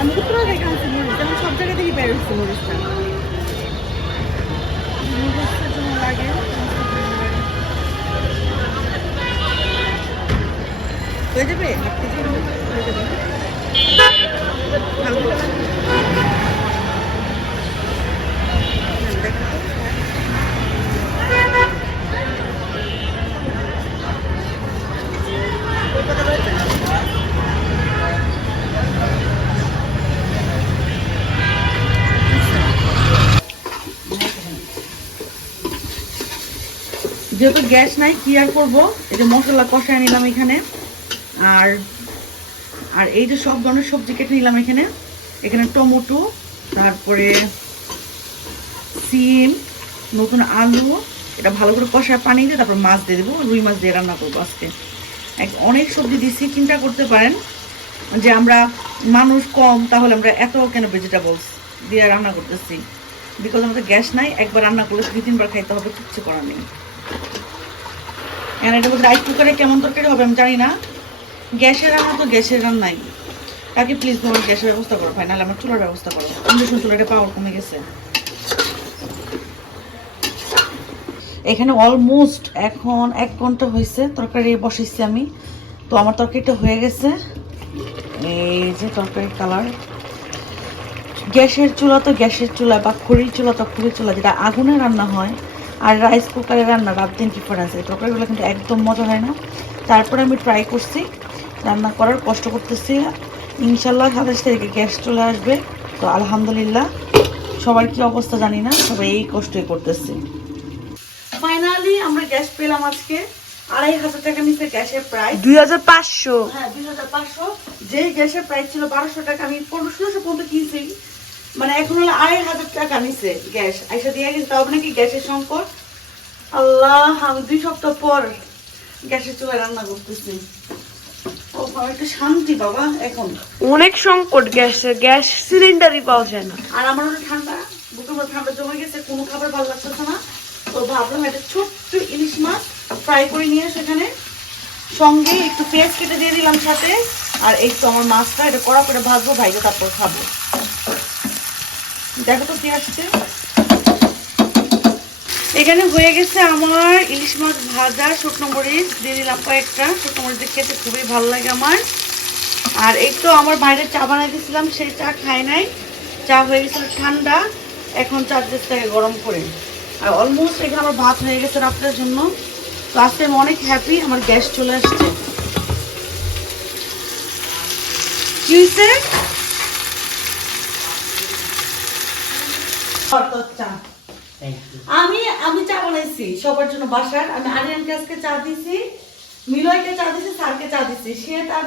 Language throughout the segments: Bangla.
আমি তো পুরো দেখে আনছি মরিচ, আমি সব জায়গা থেকে বের হচ্ছে মরিচটা। নুডলসের জন্য লাগে, হয়ে যাবে হাফ কেজি হয়ে যাবে। ভালো করে দেখো তো। যেহেতু গ্যাস নাই কি আর করবো, এই যে মশলা কষায় নিলাম এখানে, আর আর এই যে সব ধরনের সবজি কেটে নিলাম এখানে। এখানে টমেটো, তারপরে সিম, নতুন আলু, এটা ভালো করে কষায় পানি দিয়ে তারপর মাছ দিয়ে দেবো, রুই মাছ দিয়ে রান্না করবো আজকে। অনেক সবজি দিচ্ছি, চিন্তা করতে পারেন যে আমরা মানুষ কম, তাহলে আমরা এত কেন ভেজিটেবলস দিয়ে রান্না করতেছি। বিকজ আমাদের গ্যাস নাই, একবার রান্না করলে 2-3 বার খাইতে হবে, কিচ্ছু করার নেই। এখন এটা বলতে রাইস কুকারে কেমন তরকারি হবে আমি জানি না। গ্যাসের রান্না তো গ্যাসের রান্নাই। তাকে প্লিজ তোমার গ্যাসের ব্যবস্থা করো ভাই, নাহলে আমার চুলার ব্যবস্থা করো। ইন্ডাকশন চুলাটা পাওয়ার কমে গেছে। এখানে অলমোস্ট এখন 1 ঘন্টা হয়েছে তরকারি বসেছি আমি। তো আমার তরকারিটা হয়ে গেছে, এই যে তরকারির কালার। গ্যাসের চুলা তো গ্যাসের চুলা, বা খড়ির চুলা তো খড়ির চুলা, যেটা আগুনে রান্না হয় আর রাইস কুকারে রান্না, রাত দিন ডিফারেন্স। এই তরকারিগুলো কিন্তু একদম মজা হয় না। তারপরে আমি ট্রাই করছি রান্না করার, কষ্ট করতেছি। ইনশাল্লাহ 27 তারিখে গ্যাস চলে আসবে। তো আলহামদুলিল্লাহ, সবার কি অবস্থা জানি না, সবাই এই কষ্টই করতেছি। ফাইনালি আমরা গ্যাস পেলাম আজকে। 2500 টাকা নিচে গ্যাসের প্রাইস, 2500। হ্যাঁ 2500। যে গ্যাসের প্রাইস ছিল 1200 টাকা, আমি 1500 পর্যন্ত কিনছি। মানে এখন হলো 2500 টাকা নিচে গ্যাস আইসা দিয়ে গেছে। তাও নাকি গ্যাসের সংকট। আল্লাহ, আমি 2 সপ্তাহ পর গ্যাসের চুলায় রান্না করতেছি। ও একটু শান্তি বাবা। এখন অনেক সংকট, গ্যাস সিলিন্ডারই পাওয়া যায় না। আর আমার হলো ঠান্ডা, বুকের মধ্যে ঠান্ডা জমে গেছে, কোনো খাবার ভালো লাগতেছে না। তো ভাবলাম একটা ছোট্ট ইলিশ মাছ ফ্রাই করে নিয়ে সেখানে সঙ্গে একটু পেঁয়াজ কেটে দিয়ে দিলাম সাথে। আর এই তো আমার মাছটা এটা কড়া করে ভাজবো, ভাইকে তারপর খাবো। দেখো তো কি আসছে। এখানে হয়ে গেছে আমার ইলিশ মাছ ভাজা। শুকনো মরিচ দিয়ে দিলাম কয়েকটা, শুকনো মরিচ খেতে খুবই ভালো লাগে আমার। আর এই তো আমার বাইরে চা বানাই দিয়েছিলাম, সেই চা খাই নাই। চা হয়ে গেছিল ঠান্ডা, এখন চা দিতেছে গরম করে। আর অলমোস্ট এখানে আমার ভাত হয়ে গেছে রাত্রের জন্য। তো আজকে আমি অনেক হ্যাপি, আমার গ্যাস চলে আসছে। কি হয়েছে? আমি চা বানাইছি সবার জন্য বাসার। আমি আরিয়ানকে আজকে চা দিছি, মিলয়কে চা দিছি, স্যারকে চা দিছি। সে তার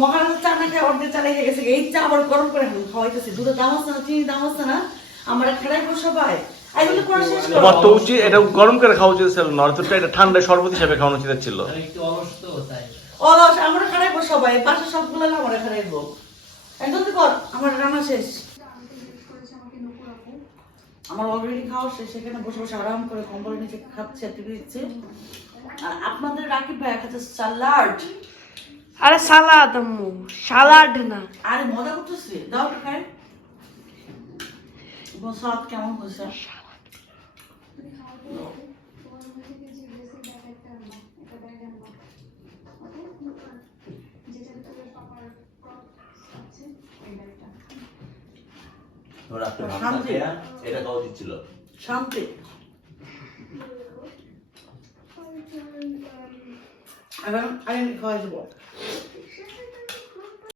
মহারাজা চা না খেয়ে অর্ধেক চা লেগে গেছে। এই চা আবার গরম করে খাওয়াইতেছি। দুধের দাম আছে না, চিনির দাম আছে না, আমরা খেলাইবো সবাই। এগুলো করা শেষ করো। তোমার তো উচিত এটা গরম করে খাওয়া উচিত ছিল না, অথচ এটা ঠান্ডা শরবত হিসেবে খাওয়ানো উচিত ছিল। একটু অলস তো তাই। অলস আমরা খারাইবো সবাই, বাসা সবগুলো আমরা খারাইবো। একদম তো কর, আমার রান্না শেষ। আমার অলরেডি খাওয়া শেষ। সেখানে বসে বসে আরাম করে কম্বলের নিচে খাচ্ছে, টিভি দিচ্ছে। আর আপনাদের রাকিব ভাই খাচ্ছে সালাড। আরে সালাদ আম্মু, সালাড না। আরে মজা করতেছি, দাও তো খাই। সালাদ কেমন হয়েছে? এটা খাওয়া উচিত ছিল। শান্তি। এখন আমি খাওয়াই দেবো।